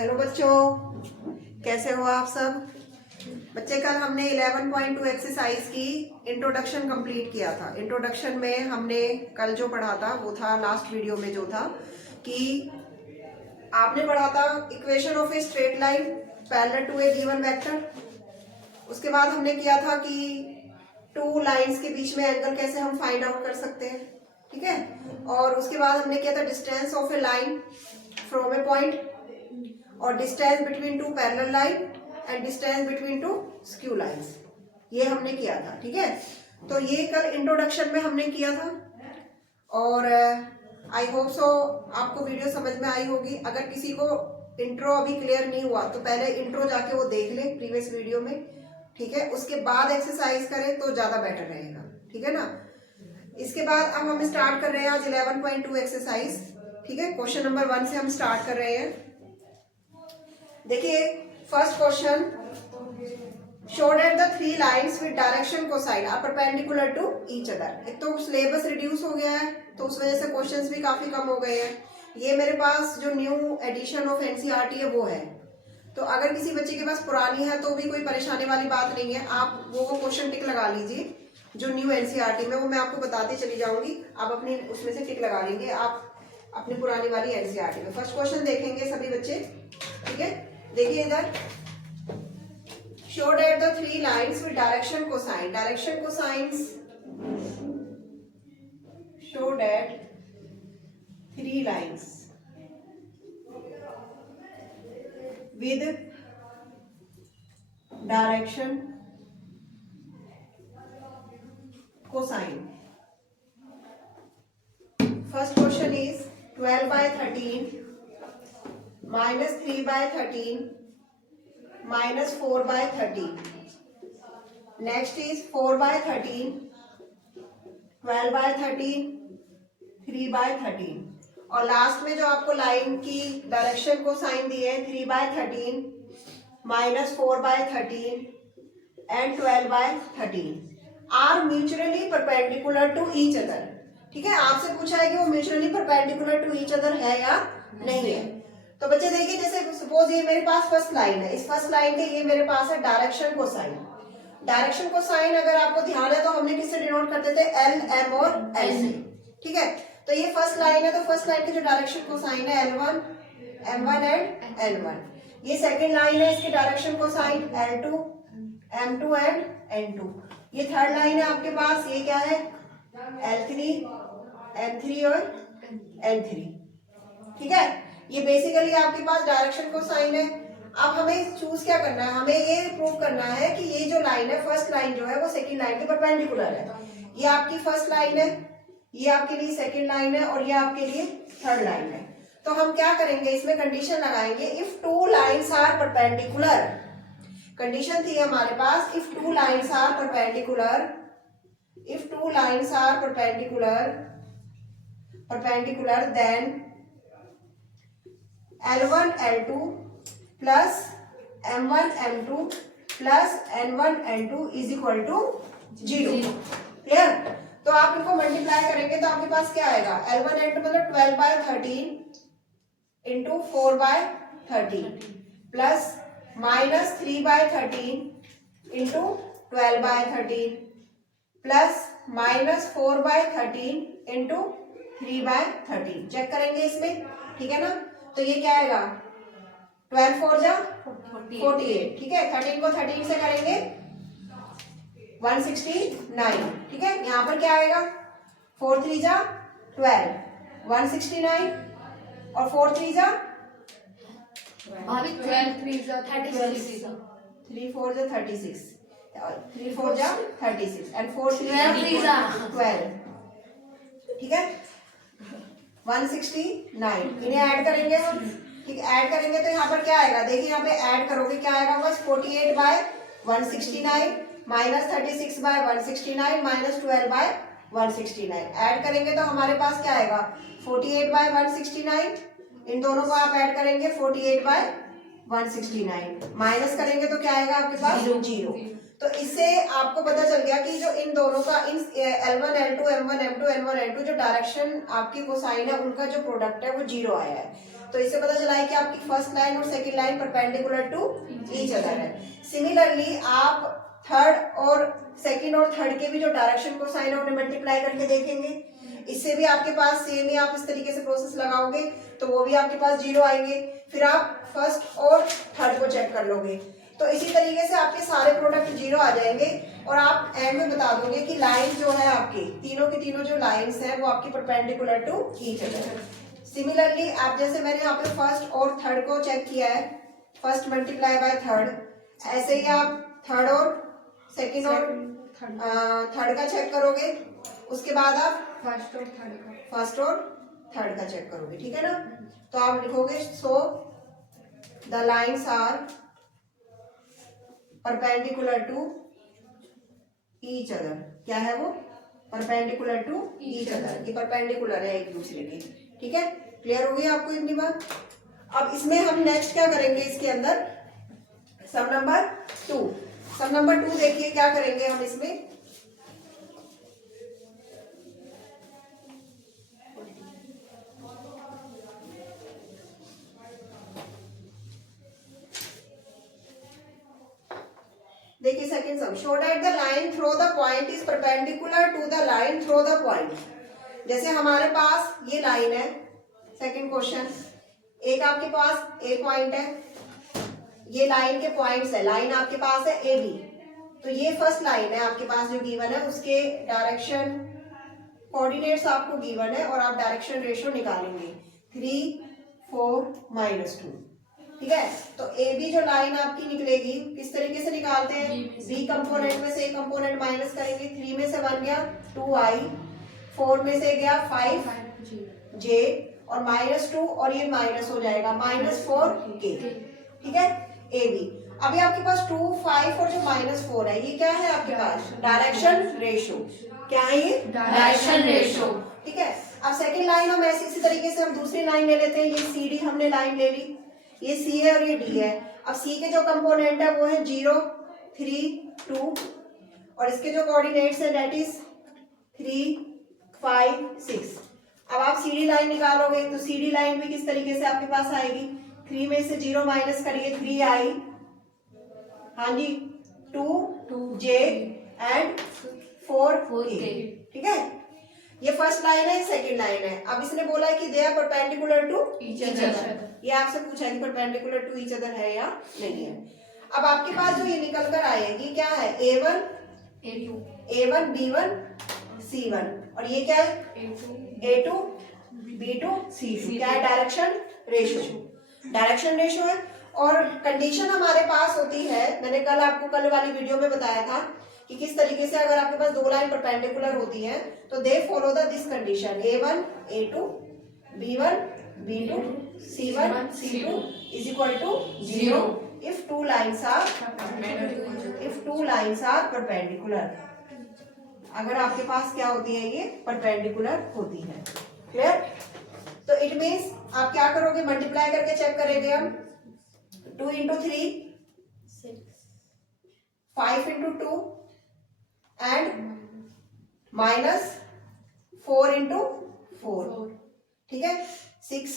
Hello बच्चों, कैसे हो आप सब बच्चे। कल हमने 11.2 एक्सरसाइज की इंट्रोडक्शन कंप्लीट किया था। इंट्रोडक्शन में हमने कल जो पढ़ा था वो था, लास्ट वीडियो में जो था कि आपने पढ़ा था equation of a straight line parallel to a given vector. उसके बाद हमने किया था कि टू लाइंस के बीच में एंगल कैसे हम फाइंड आउट कर सकते हैं, ठीक है। और उसके बाद हमने किया था distance of a line from a point और distance between two parallel line and distance between two skew lines, ये हमने किया था, ठीक है। तो ये कल इंट्रोडक्शन में हमने किया था और आई होप सो आपको वीडियो समझ में आई होगी। अगर किसी को इंट्रो अभी क्लियर नहीं हुआ तो पहले इंट्रो जाके वो देख ले प्रीवियस वीडियो में, ठीक है। उसके बाद एक्सरसाइज करें तो ज्यादा बेटर रहेगा, ठीक है ना। इसके बाद अब हम स्टार्ट कर रहे हैं आज 11.2 एक्सरसाइज, ठीक है। क्वेश्चन नंबर 1 से हम स्टार्ट कर रहे हैं। देखिए first question, show that the three lines with direction cosine are perpendicular to each other. एक तो सिलेबस रिड्यूस हो गया है तो उस वजह से क्वेश्चंस भी काफी कम हो गए हैं। ये मेरे पास जो न्यू एडिशन ऑफ एनसीईआरटी है वो है, तो अगर किसी बच्चे के पास पुरानी है तो भी कोई परेशानी वाली बात नहीं है। आप वो क्वेश्चन टिक लगा लीजिए जो न्यू एनसीईआरटी में, वो मैं आपको बताती चली जाऊंगी, आप अपनी उसमें से टिक लगा लेंगे आप अपनी पुरानी वाली एनसीईआरटी में। फर्स्ट क्वेश्चन देखेंगे सभी बच्चे, ठीक है। देखिए इधर, show that the three lines with direction cosine, direction cosines, show that three lines with direction cosine. First question is 12/13 minus 3/13 minus 4/13. Next is 4/13, 12/13, 3/13 और लास्ट में जो आपको लाइन की डायरेक्शन को साइन दिए हैं 3/13 minus 4/13 and 12/13 are mutually perpendicular to each other, ठीक है। आपसे पूछा है कि वो mutually perpendicular to each other है या नहीं है। तो बच्चे देखिए, जैसे सपोज ये मेरे पास फर्स्ट लाइन है, इस फर्स्ट लाइन के ये मेरे पास है डायरेक्शन को साइन। डायरेक्शन को साइन अगर आपको ध्यान है तो हमने किससे डिनोट करते थे, एल, एम और एल से, ठीक है। तो ये फर्स्ट लाइन है तो फर्स्ट लाइन की जो डायरेक्शन को साइन है L1, M1 एंड N1। ये सेकेंड लाइन है, इसके डायरेक्शन को sign L2, M2 and N2। ये थर्ड लाइन है आपके पास, ये क्या है L3, M3 और N3, ठीक है। ये बेसिकली आपके पास डायरेक्शन को साइन है। अब हमें चूज क्या करना है, हमें ये प्रूव करना है कि ये जो लाइन है फर्स्ट लाइन जो है वो सेकंड लाइन के परपेंडिकुलर है। ये आपकी फर्स्ट लाइन है, ये आपके लिए सेकंड लाइन है और ये आपके लिए थर्ड लाइन है। तो हम क्या करेंगे, इसमें कंडीशन लगाएंगे, if two lines are perpendicular. Condition थी हमारे पास, if two lines are perpendicular, if two lines are perpendicular then L1 L2 plus M1 M2 plus N1 N2 is equal to 0। Clear. तो आप इनको मल्टीप्लाई करेंगे तो आपके पास क्या आएगा, L1 N2 मतलब 12/13 into 4/13 plus minus 3/13 into 12/13 plus minus 4/13 into 3/13। Check करेंगे इसमें, ठीक है ना। तो ये क्या आएगा, 12 4 जा 48, ठीक है। 13 को 13 से करेंगे 169, ठीक है। यहाँ पर क्या आएगा, 4 3 जा 12, 169 और 4 3 जा 12 3 जा 36, 3 4 जा 36, 3 4 जा 36 एंड 4 3 जा 12, ठीक है। 169 इन्हें ऐड करेंगे हम, ठीक है। ऐड करेंगे तो यहाँ पर क्या आएगा, देखिए यहाँ पे ऐड करोगे क्या आएगा, बस 48/169 माइनस 36/169 माइनस 12/169। ऐड करेंगे तो हमारे पास क्या आएगा, 48/169, इन दोनों को आप ऐड करेंगे 48/169 माइनस करेंगे तो क्या आएगा आपके पास 0। तो इससे आपको पता चल गया कि जो इन दोनों का इन L1 L2 M1 M2 N1 N2 जो डायरेक्शन आपकी कोसाइन है उनका जो प्रोडक्ट है वो 0 आया है। तो इससे पता चला है कि आपकी फर्स्ट लाइन और second line perpendicular to each other है। सिमिलरली आप थर्ड और सेकंड और थर्ड के भी जो डायरेक्शन को साइन और मल्टीप्लाई करके देखेंगे, इससे भी आपके पास सेम ही आप इस तरीके से प्रोसेस लगाओगे तो वो भी आपके पास 0 आएंगे। फिर आप फर्स्ट और थर्ड को चेक कर लोगे तो इसी तरीके से आपके सारे प्रोडक्ट 0 आ जाएंगे और आप एंड में बता दोगे कि लाइन जो है आपकी तीनों की तीनों जो लाइंस हैं वो आपकी परपेंडिकुलर टू ईच अदर है। सिमिलरली आप जैसे मैंने यहाँ पे फर्स्ट और थर्ड को चेक किया है, फर्स्ट मल्टीप्लाई बाय थर्ड, ऐसे ही आप थर्ड और सेकंड और थर्ड का चेक करोगे, उसके बाद आप फर्स्ट और थर्ड का चेक करोगे, ठीक है ना। तो आप लिखोगे so the lines are perpendicular to each other. क्या है वो? परपेंडिकुलर टू ईच अदर, ये परपेंडिकुलर है एक दूसरे के, ठीक है। क्लियर हो गई आपको इतनी बात। अब इसमें हम नेक्स्ट क्या करेंगे, इसके अंदर सम नंबर 2। सम नंबर 2 देखिए क्या करेंगे हम इसमें। देखिए second sum, show that the line through the point is perpendicular to the line through the point. जैसे हमारे पास ये लाइन है, सेकंड क्वेश्चन, एक आपके पास ए पॉइंट है, ये लाइन के पॉइंट्स है, लाइन आपके पास है ए बी, तो ये फर्स्ट लाइन है आपके पास जो गिवन है, उसके डायरेक्शन कोऑर्डिनेट्स आपको गिवन है और आप डायरेक्शन रेशियो निकालेंगे 3, 4, -2, ठीक है। तो ए बी जो लाइन आपकी निकलेगी किस तरीके से निकालते हैं, बी कंपोनेंट में से एक कंपोनेंट माइनस करेंगे, 3 में से 1 गया 2i, 4 में से गया 5j और -2 और ये माइनस हो जाएगा -4k, ठीक है। ए बी, अभी आपके पास 2, 5 और जो -4 है ये क्या है आपके पास, डायरेक्शन रेशियो। क्या है ये? डायरेक्शन रेशियो, ठीक है। अब सेकंड लाइन हम ऐसे इसी तरीके से हम दूसरी लाइन ले लेते हैं, ये सी डी हमने लाइन ले ली, ये सी है और ये डी है। अब सी के जो कंपोनेंट है वो है 0, 3, 2 और इसके जो कोऑर्डिनेट्स है दैट इज 3, 5, 6। अब आप सी डी लाइन निकालोगे तो सी डी लाइन भी किस तरीके से आपके पास आएगी, 3 में से 0 माइनस करिए 3i, हाँ जी 2j एंड 4k, ठीक है। ये फर्स्ट लाइन है, सेकंड लाइन है। अब इसने बोला है कि they are perpendicular to each other, ये आपसे पूछा है कि परपेंडिकुलर टू ईच अदर है या नहीं है। अब आपके पास जो ये निकल कर आएगी क्या है, A1 B1 C1 और ये क्या है A2 B2 C2, क्या है, डायरेक्शन रेशियो, डायरेक्शन रेशियो है। और कंडीशन हमारे पास होती है, मैंने कल वाली वीडियो में बताया था कि किस तरीके से अगर आपके पास दो लाइन परपेंडिकुलर होती है तो they follow the this condition, A1 A2 B1 B2 C1 C2 is equal to 0 if two lines are perpendicular। अगर आपके पास क्या होती है, ये परपेंडिकुलर होती है। क्लियर? तो इट मीन्स आप क्या करोगे, मल्टीप्लाई करके चेक करेंगे हम, 2 into 3 5 into 2 and -4 into 4, ठीक है। 6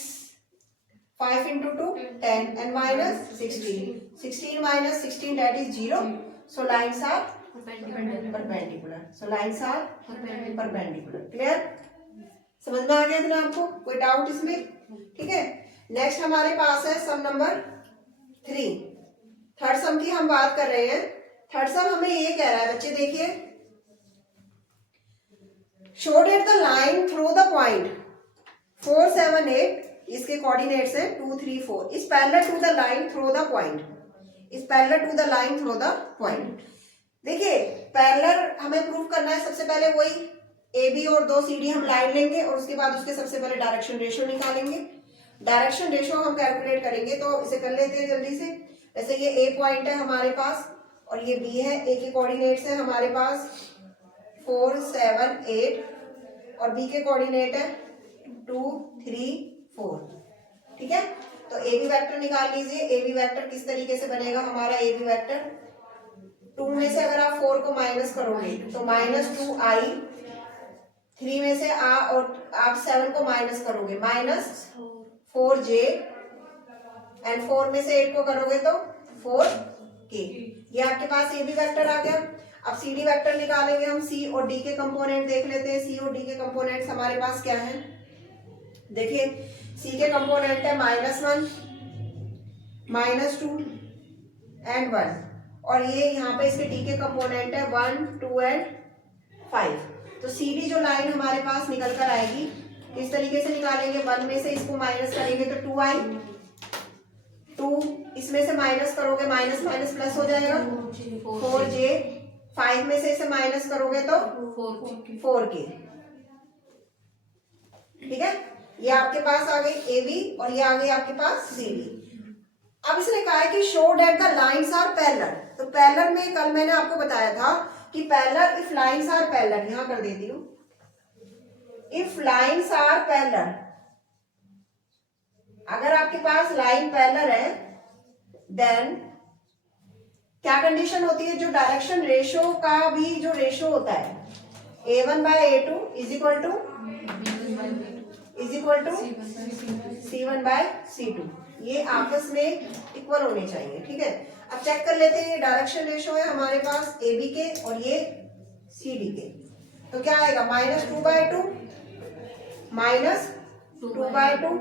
5 into 2 10 and -16 minus 16 that is 0, so lines are perpendicular, so lines are perpendicular। Clear? समझ में आ गया इतना आपको, कोई डाउट इसमें? ठीक है। नेक्स्ट हमारे पास है सम नंबर 3। थर्ड सम की हम बात कर रहे हैं। थर्ड सम हमें ये कह रहा है बच्चे, देखिए, show that the line through the point 4, 7, 8, इसके कोऑर्डिनेट्स है 2, 3, 4 is parallel to the line through the point, is parallel to the line through the point. देखिए पैरेलल हमें प्रूव करना है, सबसे पहले वही ए बी और 2 सी डी हम लाइन लेंगे और उसके बाद उसके सबसे पहले डायरेक्शन रेशियो निकालेंगे। डायरेक्शन रेशियो हम कैलकुलेट करेंगे, तो इसे कर लेते हैं जल्दी से। जैसे ये ए पॉइंट है हमारे पास और ये बी है, ए के कोऑर्डिनेट्स है हमारे पास 4, 7, 8 और बी के कोऑर्डिनेट है 2, 3, 4, ठीक है। तो ए बी वेक्टर निकाल लीजिए। ए बी वेक्टर किस तरीके से बनेगा हमारा ए बी वेक्टर, 2 में से अगर आप 4 को माइनस करोगे तो -2i, 3 में से और आप 7 को माइनस करोगे -4j एंड 4 में से 8 को करोगे तो 4k। ये आपके पास ए बी वेक्टर आ गया। अब सी डी वेक्टर निकालेंगे हम। सी और डी के कंपोनेंट देख लेते हैं। सी और डी के कंपोनेंट्स हमारे पास क्या है, देखिए सी के कंपोनेंट है -1, -2 एंड 1, और ये यहाँ पे इसके डी के कंपोनेंट है 1, 2 एंड 5। तो सी डी जो लाइन हमारे पास निकल कर आएगी इस तरीके से निकालेंगे। 1 में से इसको माइनस करेंगे तो 2i, 2 इसमें से माइनस करोगे माइनस माइनस प्लस हो जाएगा 4j, 5 में से इसे माइनस करोगे तो 4k। ठीक है, ये आपके पास आ गई ए बी और ये आ गई आपके पास सी डी। अब इसने कहा है कि show that the lines are parallel. तो पैरेलल में कल मैंने आपको बताया था कि parallel if lines are parallel, यहां कर देती हूं, इफ लाइंस आर पैरेलल, अगर आपके पास लाइन पैरेलल है देन क्या कंडीशन होती है, जो डायरेक्शन रेशो का भी जो रेशो होता है a1/a2 is equal to c1/c2, ये आपस में इक्वल होने चाहिए। ठीक है, अब चेक कर लेते हैं। ये डायरेक्शन रेशो है हमारे पास ए बी के और ये सी डी के, तो क्या आएगा -2/2 -2/2,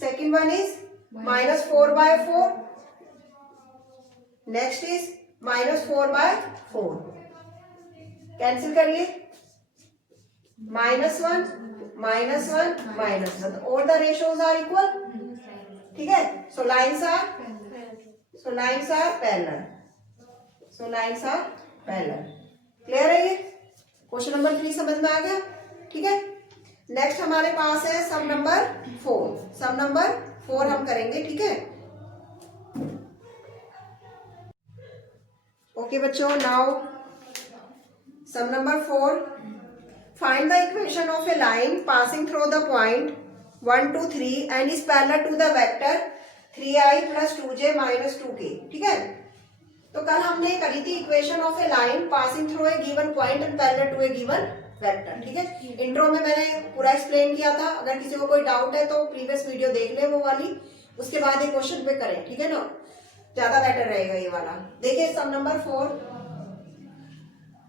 second one is -4/4, next is -4/4, cancel करिए, -1 -1 all the ratios are equal. ठीक है, so lines are parallel, clear है। ये क्वेश्चन नंबर 3 समझ में आ गया। ठीक है, नेक्स्ट हमारे पास है सम नंबर 4। सम नंबर 4 हम करेंगे। ठीक है, ओके बच्चों, now sum number 4, find the equation of a line passing through the point 1, 2, 3 and is parallel to the vector 3i + 2j - 2k। ठीक है, तो कल हमने करी थी equation of a line passing through a given point and parallel to a given vector. ठीक है, intro में मैंने पूरा एक्सप्लेन किया था। अगर किसी को कोई डाउट है तो प्रीवियस वीडियो देख ले वो वाली, उसके बाद ये क्वेश्चन पे करें। ठीक है ना, ज्यादा बेटर रहेगा ये वाला। देखिए sum number 4,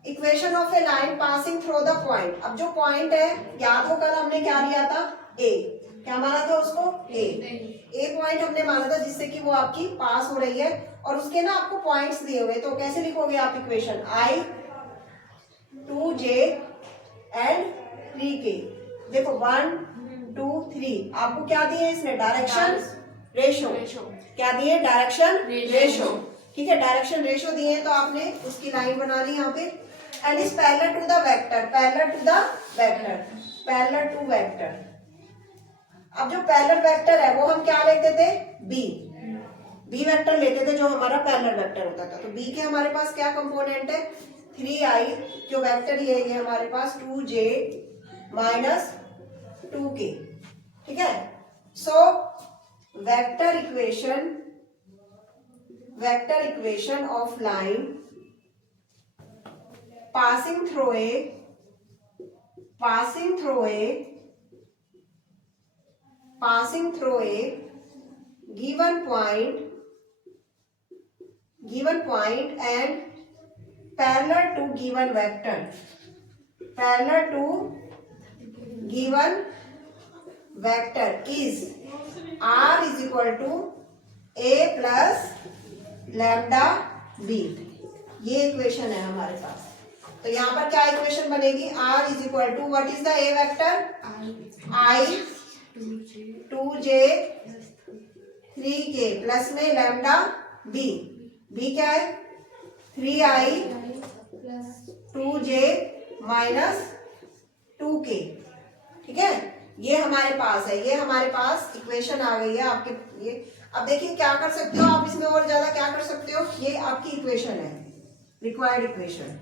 equation of a line passing through the point. अब जो पॉइंट है, याद हो कल हमने क्या लिया था, ए, क्या माना था उसको, ए पॉइंट हमने माना था जिससे कि वो आपकी पास हो रही है, और उसके ना आपको पॉइंट्स दिए हुए, तो कैसे लिखोगे आप equation, i, 2j and 3k। देखो 1, 2, 3 आपको क्या दिए इसने, डायरेक्शन रेशो, क्या दिए, डायरेक्शन रेशो। ठीक है, डायरेक्शन रेशो दिए तो आपने उसकी लाइन बना ली यहाँ पे। And is parallel to the vector, parallel to vector. अब जो पैरेलल वेक्टर है वो हम क्या लेते थे, बी वेक्टर लेते थे, जो हमारा पैरेलल वेक्टर होता था। तो बी के हमारे पास क्या कंपोनेंट है, 3i, जो वेक्टर ये हमारे पास 2j - 2k। ठीक है, so vector equation of line passing through a given point and parallel to given vector, is r is equal to a plus lambda b। ये इक्वेशन है हमारे पास। तो यहाँ पर क्या इक्वेशन बनेगी, r is equal to what is the a vector, i, 2j 3k plus में lambda b क्या है, 3i 2j - 2k। ठीक है, ये हमारे पास है, ये हमारे पास इक्वेशन आ गई है आपके ये। अब देखिए क्या कर सकते हो आप इसमें, और ज्यादा क्या कर सकते हो, ये आपकी इक्वेशन है, रिक्वायर्ड इक्वेशन।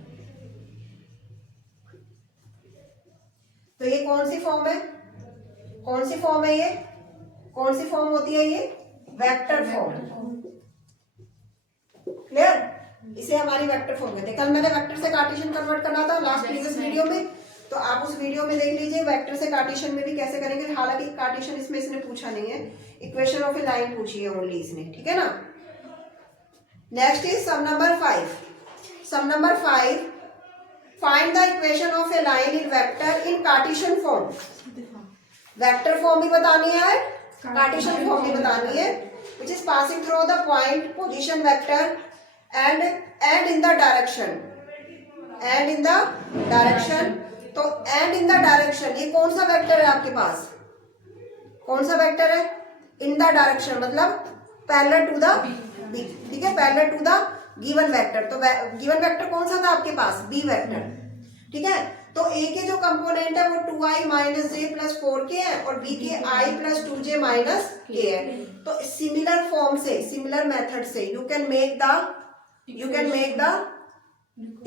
तो ये कौन सी फॉर्म है, ये कौन सी फॉर्म होती है, ये वेक्टर फॉर्म। क्लियर, इसे हमारी वेक्टर फॉर्म कहते हैं। कल मैंने वेक्टर से कार्टेशियन कन्वर्ट करना था लास्ट प्रीवियस वीडियो में, तो आप उस वीडियो में देख लीजिए वेक्टर से कार्टेशियन में भी कैसे करेंगे। हालांकि कार्टेशियन इसमें इसने पूछा नहीं है, इक्वेशन ऑफ ए लाइन पूछी है ओनली इसने, ठीक है ना। Next is sum number 5. Sum number 5, find the equation of a line in vector in cartesian form. Vector form भी बतानी है, कार्टेशियन फॉर्म भी बतानी है, which is passing through the point position vector and in the direction. तो and in the direction ये कौन सा वेक्टर है आपके पास, कौन सा वेक्टर है? in the direction मतलब पैरेलल टू द बी, ठीक है, parallel to the given vector. तो गिवन वेक्टर कौन सा था आपके पास? बी वेक्टर, ठीक है. तो ए के जो कंपोनेंट है वो 2i माइनस जे प्लस 4k है और बी के i plus 2j minus k है. तो सिमिलर फॉर्म से, सिमिलर मेथड से you can make the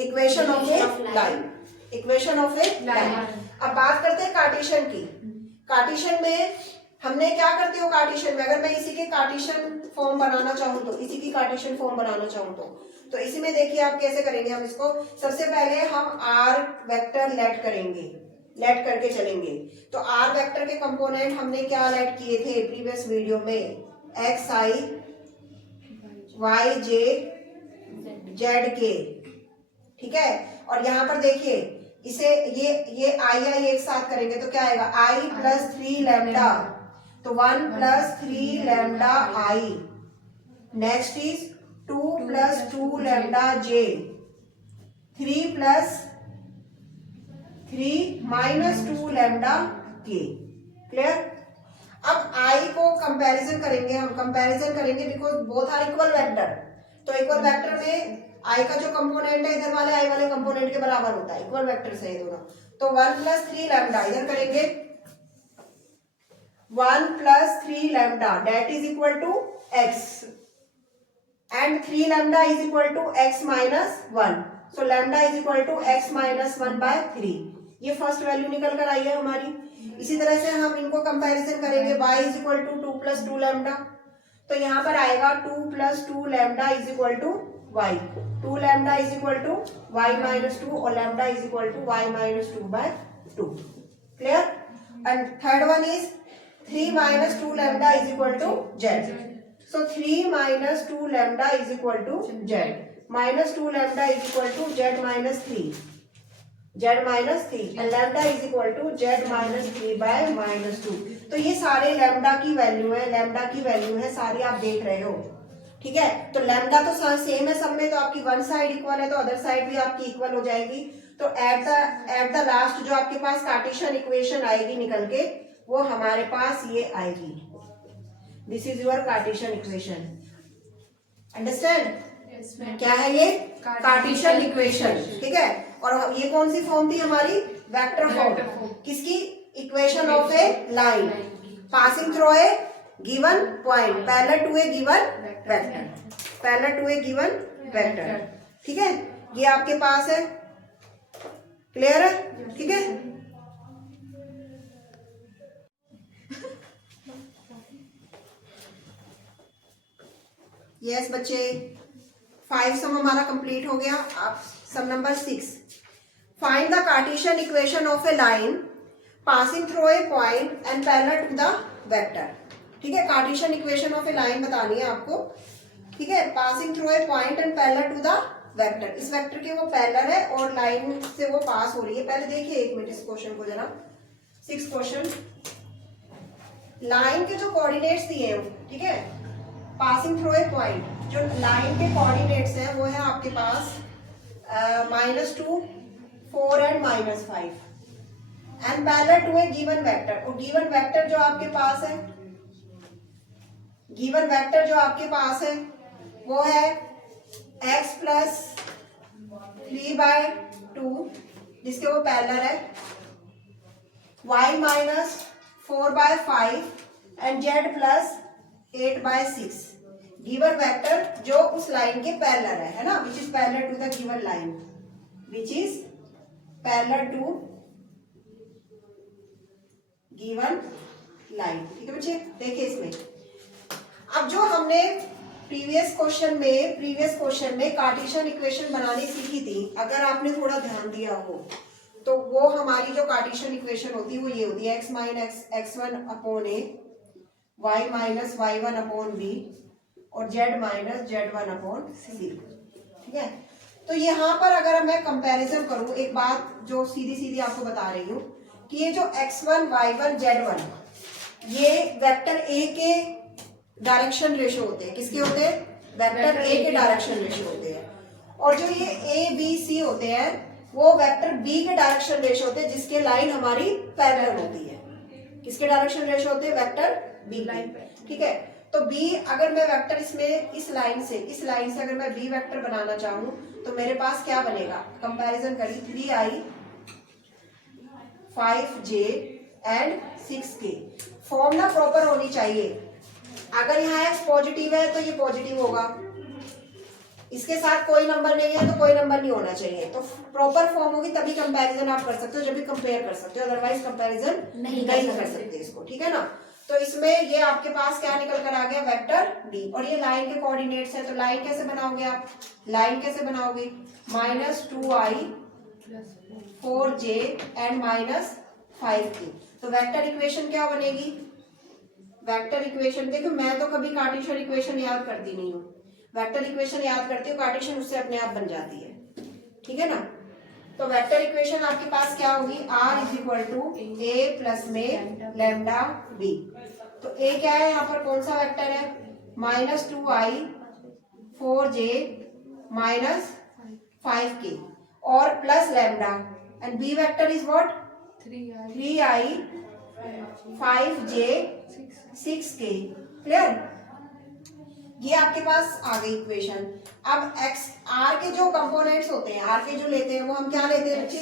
equation of a line, equation of a line. अब बात करते हैं कार्टेशियन की. कार्टेशियन में हमने क्या करते हो, कार्टेशियन में अगर मैं इसी के कार्टेशियन फॉर्म बनाना चाहूँ तो, इसी की कार्टेशियन फॉर्म बनाना चाहूँ तो इसी में देखिए आप कैसे करेंगे. हम इसको सबसे पहले हम आर वेक्टर लेट करेंगे, लेट करके चलेंगे. तो आर वेक्टर के कंपोनेंट हमने क्या लेट किए थे प्रीवियस वीडियो में, एक्स आई वाई जे जेड के, ठीक है. और यहाँ पर देखिए इसे ये आई एक साथ करेंगे तो क्या आएगा, आई प्लस 3 लैम्डा, तो 1 plus 3 lambda I. Next is 2 plus 2 lambda J, 3 plus 3 minus 2 lambda K. Clear. अब आई को कंपैरिजन करेंगे, हम कंपैरिजन करेंगे because both are equal vector. तो इक्वल वेक्टर में आई का जो कंपोनेंट है इधर वाले आई वाले कंपोनेंट के बराबर होता है, इक्वल वेक्टर से ये दोनों. तो 1 प्लस 3 लैम्डा इधर करेंगे, 1 plus 3 lambda that is equal to X and 3 lambda is equal to x minus 1. So lambda is equal to x minus 1 by 3. ये फर्स्ट वैल्यू निकल कर आई है हमारी. इसी तरह से हम इनको कंपैरिजन करेंगे, y is equal to 2 plus 2 lambda. तो यहाँ पर आएगा 2 plus 2 lambda is equal to y. 2 lambda is equal to y minus 2 और lambda is equal to y minus 2 by 2. Clear? And third one is 3 minus 2 lambda is equal to z. So 3 minus 2 lambda is equal to z. Minus 2 lambda is equal to z minus 3. Z minus 3. And lambda is equal to z minus 3 by minus 2. तो ये सारे lambda की value है, lambda की value है, सारी आप देख रहे हो, ठीक है. तो lambda तो सेम है सब में, तो आपकी वन साइड इक्वल है तो अदर साइड भी आपकी इक्वल हो जाएगी. तो एट द लास्ट जो आपके पास कार्टेशियन इक्वेशन आएगी निकल के, वो हमारे पास ये आएगी. This is your Cartesian equation. Understand? क्या है ये? कार्टेशियन इक्वेशन, ठीक है. और ये कौन सी फॉर्म थी हमारी? Vector form. किसकी? Equation of a line passing through a given point parallel to a given vector, parallel to a given vector, ठीक है. ये आपके पास है. क्लियर है? ठीक है. यस बच्चे, 5 सम हमारा कंप्लीट हो गया. अब sum number 6, find the Cartesian equation of a line passing through a point and parallel to the vector. ठीक है, Cartesian equation of a line बतानी है आपको, ठीक है. Passing through a point and parallel to the vector. इस vector के वो पैरेलल है और लाइन से वो पास हो रही है. पहले देखिए एक मिनट इस क्वेश्चन को जरा. 6 क्वेश्चन, लाइन के जो कोऑर्डिनेट्स दिए हैं, ठीक है, पासिंग थ्रू ए पॉइंट, जो लाइन के कोऑर्डिनेट्स हैं वो है आपके पास -2, 4 and -5 and parallel to a given vector. और गिवन वेक्टर जो आपके पास है, गिवन वेक्टर जो आपके पास है वो है x प्लस 3/2 जिसके वो पैरेलल है, y minus 4/5 and z plus 8/6. Given vector जो उस लाइन के पैरेलल है ना, which is parallel to the given line, which is parallel to given line. ठीक है बच्चे, देखिए इसमें अब जो हमने प्रीवियस क्वेश्चन में कार्टेशियन इक्वेशन बनानी सीखी थी, अगर आपने थोड़ा ध्यान दिया हो तो वो हमारी जो कार्टेशियन इक्वेशन होती है वो ये होती है x minus x1 upon a y minus y1 upon B और z minus z1 upon C. ठीक है, तो यहाँ पर अगर मैं कंपैरिजन करूं, एक बात जो सीधी सीधी आपको बता रही हूँ कि ये जो x1 y1 z1 ये वेक्टर ए के डायरेक्शन रेशो होते हैं। किसके होते हैं? वेक्टर ए के डायरेक्शन रेशो होते हैं। और जो ये ए बी सी होते हैं वो वेक्टर बी के डायरेक्शन रेशो होते हैं, जिसके लाइन हमारी पैरेलल होती है। किसके डायरेक्शन रेशो होते हैं? Vector B line. ठीक है, तो बी अगर मैं वेक्टर इसमें इस लाइन से अगर मैं बी वेक्टर बनाना चाहूं तो मेरे पास क्या बनेगा? कंपैरिजन करी 3i 5j and 6k। Form ना प्रॉपर होनी चाहिए। अगर यहाँ x पॉजिटिव है तो ये पॉजिटिव होगा, इसके साथ कोई नंबर नहीं है तो कोई नंबर नहीं होना चाहिए। तो प्रॉपर फॉर्म होगी तभी कंपैरिजन आप कर सकते हो, जब भी कंपेयर कर सकते हो, अदरवाइज कंपैरिजन नहीं कर सकते इसको। ठीक है ना, तो इसमें ये आपके पास क्या निकल कर आ गया? Vector D. और ये लाइन के कोऑर्डिनेट्स है, तो लाइन कैसे बनाओगे आप? लाइन कैसे बनाओगे? -2i 4j and -5k। तो वेक्टर इक्वेशन क्या बनेगी? वेक्टर इक्वेशन देखो, मैं तो कभी कार्टेशियन इक्वेशन याद करती नहीं हूँ, वेक्टर इक्वेशन याद करती हूँ, कार्टेशियन उससे अपने आप बन जाती है। ठीक है ना, तो वेक्टर इक्वेशन आपके पास क्या होगी? r is equal to A plus में लैम्डा बी। तो ए क्या है यहाँ पर? कौन सा वेक्टर है? -2i 4j -5k और plus lambda, and B vector is what? 3i 5j 6k। Clear? ये आपके पास आ गई इक्वेशन। अब x r के जो कंपोनेंट्स होते हैं, r के जो लेते हैं वो हम क्या लेते हैं बच्चे?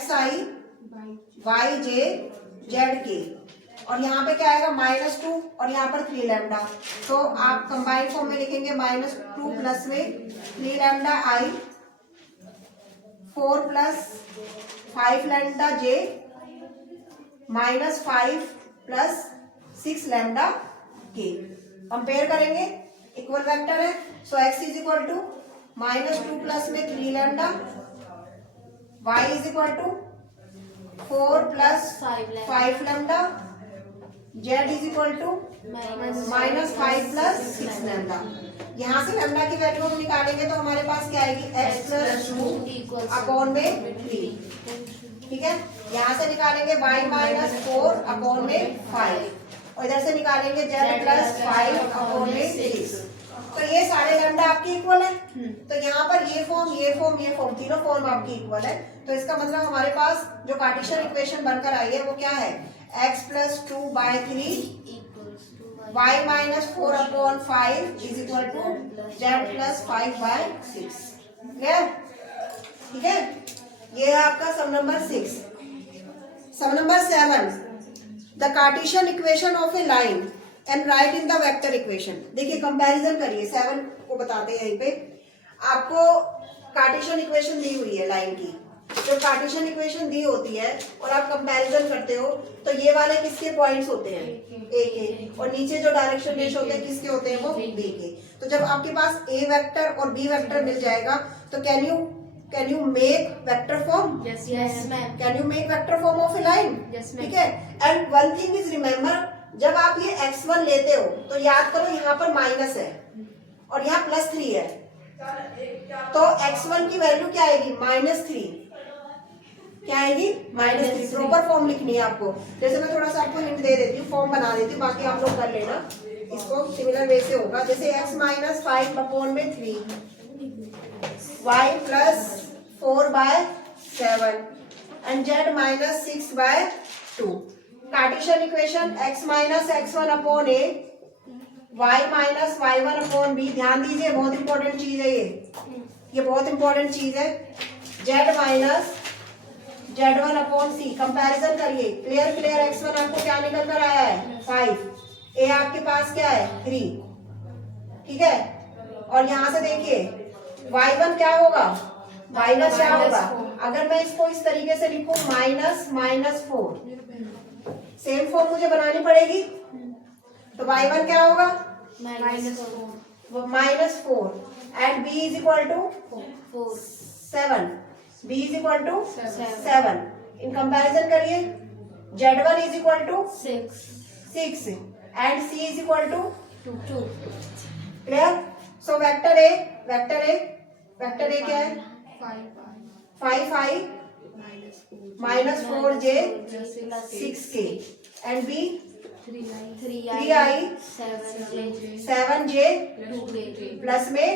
xi yj zk। और यहाँ पे क्या आएगा? -2 और यहाँ पर 3 लैम्डा। तो आप कंबाइंड फॉर्म में लिखेंगे -2 प्लस में 3 lambda i 4 plus 5 lambda j -5 plus 6 lambda k। Compare करेंगे, इक्वल वेक्टर है, so x is equal to -2 plus में 3 lambda, y is equal to 4 plus 5 lambda, z is equal to -5 plus 6 lambda. यहाँ से lambda की value हम निकालेंगे तो हमारे पास क्या आएगी? x प्लस 2 अपॉन में 3। ठीक है, यहाँ से निकालेंगे y -4 अपॉन में 5 और इधर से निकालेंगे z प्लस 5 अपॉन में 6। तो ये सारे लैम्डा आपके इक्वल है। तो यहाँ पर ये फॉर्म तीनों फॉर्म आपकी इक्वल है। तो इसका मतलब हमारे पास जो कार्टेशियन इक्वेशन बनकर आई है वो क्या है? x plus 2/3 y -4 upon 5 is equal to z plus 5/6। Clear? ठीक है, ये है आपका sum number 6। Sum number 7, the Cartesian equation of a line and write in the vector equation. देखिए कंपैरिजन करिए, 7 को बताते हैं। यहीं पे आपको कार्टेशियन इक्वेशन दी हुई है लाइन की। जब कार्टेशियन इक्वेशन दी होती है और आप कंपैरिजन करते हो तो ये वाले किसके पॉइंट्स होते हैं? ए के, और नीचे जो डायरेक्शन रेशो होते हैं किसके होते हैं? वो बी के। तो जब आपके पास ए वेक्टर और बी वेक्टर मिल जाएगा तो can you make vector form? Yes, ma'am. Can you make vector form of a line? Yes, ma'am. ठीक है, and one thing is remember, जब आप ये x1 लेते हो तो याद करो यहाँ पर माइनस है और यहाँ +3 है, तो x1 की वैल्यू क्या आएगी? -3। क्या आएगी? -3। प्रॉपर फॉर्म लिखनी है आपको। जैसे मैं थोड़ा सा आपको हिंट दे देती हूँ, फॉर्म बना देती हूँ, बाकी आप लोग कर लेना। इसको सिमिलर वे से होगा, जैसे x -5 अपॉन में 3 y plus 4/7 and z -6/2। Cartesian equation x -x1 upon a y -y1 upon b। ध्यान दीजिए, बहुत इंपॉर्टेंट चीज है ये बहुत इंपॉर्टेंट चीज है। z z1 upon c। Comparison करिए, क्लियर x1 आपको क्या निकल कर आया है? 5। a आपके पास क्या है? 3। ठीक है, और यहां से देखिए y1 क्या होगा? y1 क्या होगा? अगर मैं इसको इस तरीके से लिखूं -4, सेम फॉर्म मुझे बनानी पड़ेगी। तो y1 क्या होगा? -4 and b is equal to 7। b is equal to 7। इन कंपैरिजन करिए, z1 is equal to 6 and C is equal to 2 clear. So vector A क्या है 5 i minus 4j 6k and b 3i 7j plus में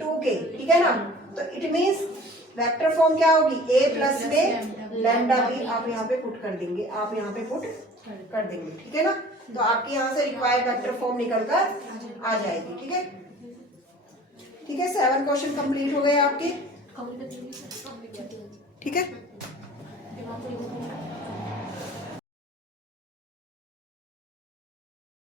2k, ठीक है ना। तो it means vector form क्या होगी, a प्लस में लैम्डा भी आप यहाँ पे पुट कर देंगे, ठीक है ना। तो आपके यहाँ से रिक्वायर्ड वेक्टर फॉर्म निकल कर आ जाएगी, ठीक है। 7 क्वेश्चन कंप्लीट हो गए आपके, ठीक है।